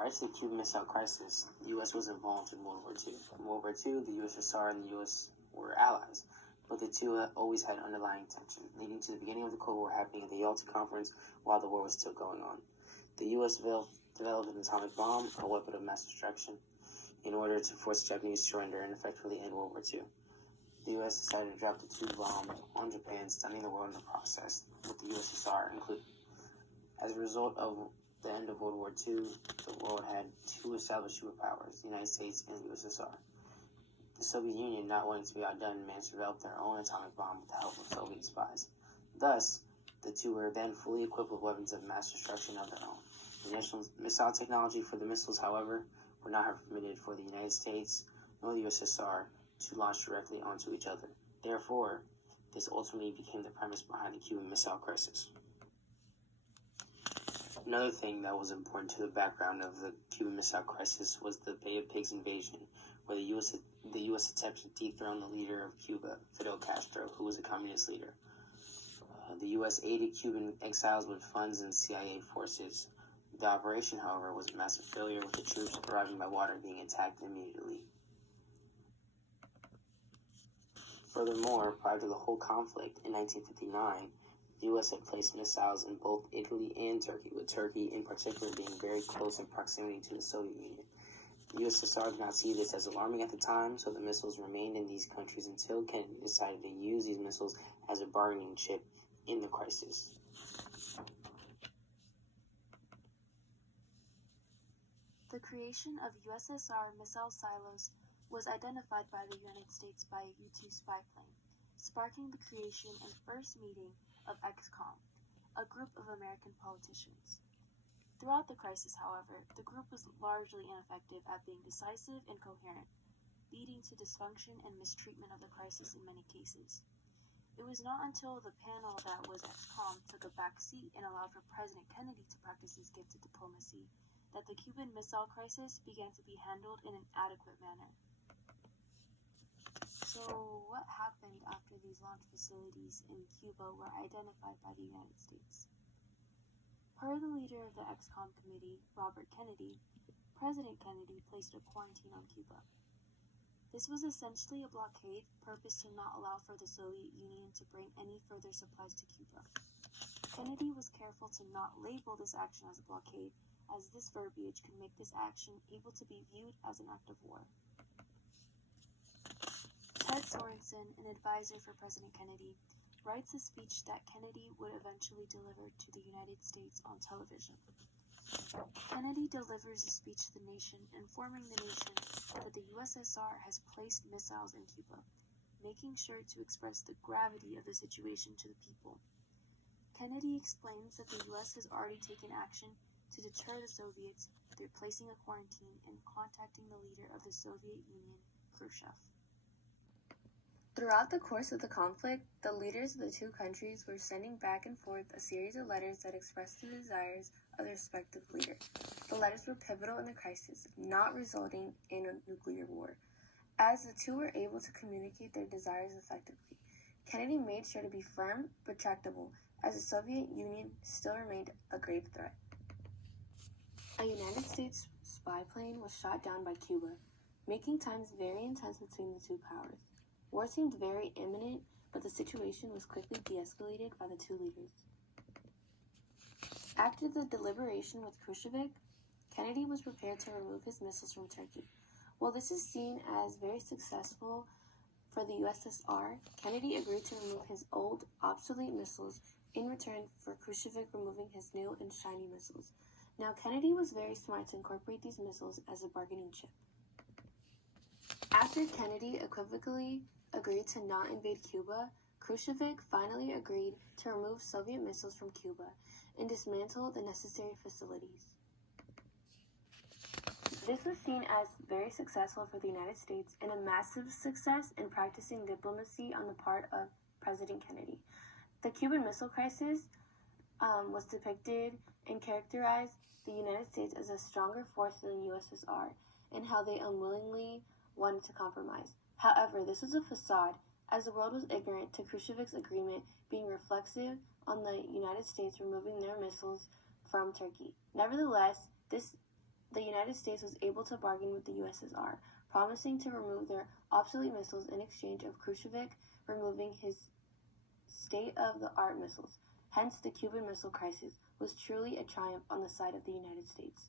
Prior to the Cuban Missile Crisis, the U.S. was involved in World War II. In World War II, the USSR and the U.S. were allies, but the two always had underlying tension, leading to the beginning of the Cold War happening at the Yalta Conference while the war was still going on. The U.S. developed an atomic bomb, a weapon of mass destruction, in order to force the Japanese to surrender and effectively end World War II. The U.S. decided to drop the two bombs on Japan, stunning the world in the process, with the USSR included. As a result of the end of World War II, the world had two established superpowers, the United States and the USSR. The Soviet Union, not wanting to be outdone, managed to develop their own atomic bomb with the help of Soviet spies. Thus, the two were then fully equipped with weapons of mass destruction of their own. The initial missile technology for the missiles, however, would not have permitted for the United States nor the USSR to launch directly onto each other. Therefore, this ultimately became the premise behind the Cuban Missile Crisis. Another thing that was important to the background of the Cuban Missile Crisis was the Bay of Pigs invasion, where the U.S. attempted to dethrone the leader of Cuba, Fidel Castro, who was a communist leader. The U.S. aided Cuban exiles with funds and CIA forces. The operation, however, was a massive failure, with the troops arriving by water being attacked immediately. Furthermore, prior to the whole conflict, in 1959, the U.S. had placed missiles in both Italy and Turkey, with Turkey in particular being very close in proximity to the Soviet Union. The USSR did not see this as alarming at the time, so the missiles remained in these countries until Kennedy decided to use these missiles as a bargaining chip in the crisis. The creation of USSR missile silos was identified by the United States by a U-2 spy plane, sparking the creation and first meeting of XCOM, a group of American politicians. Throughout the crisis, however, the group was largely ineffective at being decisive and coherent, leading to dysfunction and mistreatment of the crisis in many cases. It was not until the panel that was XCOM took a back seat and allowed for President Kennedy to practice his gifted diplomacy that the Cuban Missile Crisis began to be handled in an adequate manner. So, what happened after these launch facilities in Cuba were identified by the United States? Per the leader of the XCOM committee, Robert Kennedy, President Kennedy placed a quarantine on Cuba. This was essentially a blockade purposed to not allow for the Soviet Union to bring any further supplies to Cuba. Kennedy was careful to not label this action as a blockade, as this verbiage could make this action able to be viewed as an act of war. Ted Sorensen, an advisor for President Kennedy, writes a speech that Kennedy would eventually deliver to the United States on television. Kennedy delivers a speech to the nation, informing the nation that the USSR has placed missiles in Cuba, making sure to express the gravity of the situation to the people. Kennedy explains that the U.S. has already taken action to deter the Soviets through placing a quarantine and contacting the leader of the Soviet Union, Khrushchev. Throughout the course of the conflict, the leaders of the two countries were sending back and forth a series of letters that expressed the desires of their respective leaders. The letters were pivotal in the crisis, not resulting in a nuclear war, as the two were able to communicate their desires effectively. Kennedy made sure to be firm but tractable, as the Soviet Union still remained a grave threat. A United States spy plane was shot down by Cuba, making times very intense between the two powers. War seemed very imminent, but the situation was quickly de-escalated by the two leaders. After the deliberation with Khrushchev, Kennedy was prepared to remove his missiles from Turkey. While this is seen as very successful for the USSR, Kennedy agreed to remove his old, obsolete missiles in return for Khrushchev removing his new and shiny missiles. Now, Kennedy was very smart to incorporate these missiles as a bargaining chip. After Kennedy equivocally agreed to not invade Cuba, Khrushchev finally agreed to remove Soviet missiles from Cuba and dismantle the necessary facilities. This was seen as very successful for the United States and a massive success in practicing diplomacy on the part of President Kennedy. The Cuban Missile Crisis was depicted and characterized the United States as a stronger force than the USSR and how they unwillingly wanted to compromise. However, this was a facade, as the world was ignorant to Khrushchev's agreement being reflexive on the United States removing their missiles from Turkey. Nevertheless, this the United States was able to bargain with the USSR, promising to remove their obsolete missiles in exchange of Khrushchev removing his state-of-the-art missiles. Hence, the Cuban Missile Crisis was truly a triumph on the side of the United States.